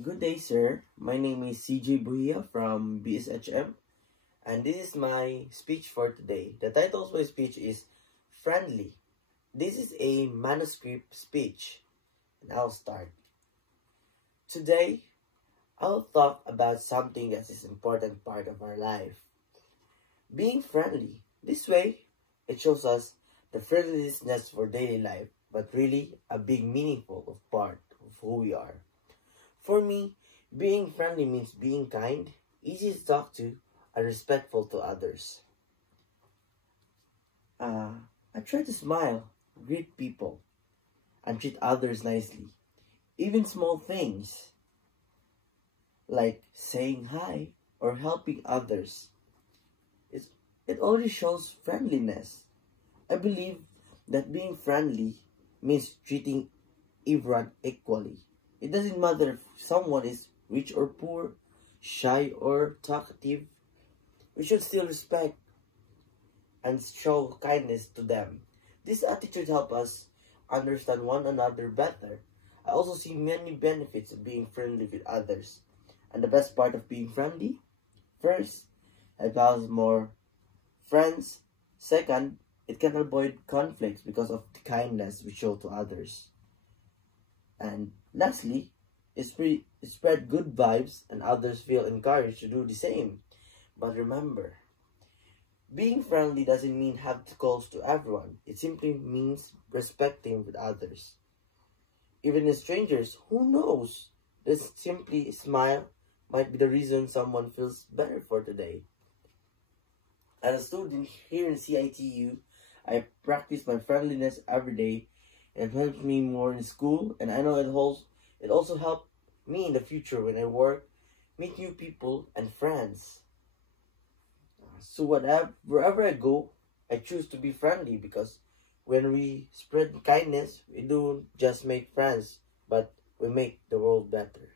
Good day, sir. My name is CJ Buhia from BSHM, and this is my speech for today. The title of my speech is Friendly. This is a manuscript speech, and I'll start. Today, I'll talk about something that is an important part of our life. Being friendly. This way, it shows us the friendliness for daily life, but really a big meaningful part of who we are. For me, being friendly means being kind, easy to talk to, and respectful to others. I try to smile, greet people, and treat others nicely. Even small things, like saying hi or helping others, it already shows friendliness. I believe that being friendly means treating everyone equally. It doesn't matter if someone is rich or poor, shy or talkative. We should still respect and show kindness to them. This attitude helps us understand one another better. I also see many benefits of being friendly with others. And the best part of being friendly? First, it allows more friends. Second, it can avoid conflicts because of the kindness we show to others. And lastly, it spread good vibes and others feel encouraged to do the same. But remember, being friendly doesn't mean have to close to everyone. It simply means respecting with others. Even in strangers, who knows? This simply smile might be the reason someone feels better for today. As a student here in CITU, I practice my friendliness every day. It helps me more in school, and I know it also helps me in the future when I work, meet new people and friends. So wherever I go, I choose to be friendly because when we spread kindness, we don't just make friends, but we make the world better.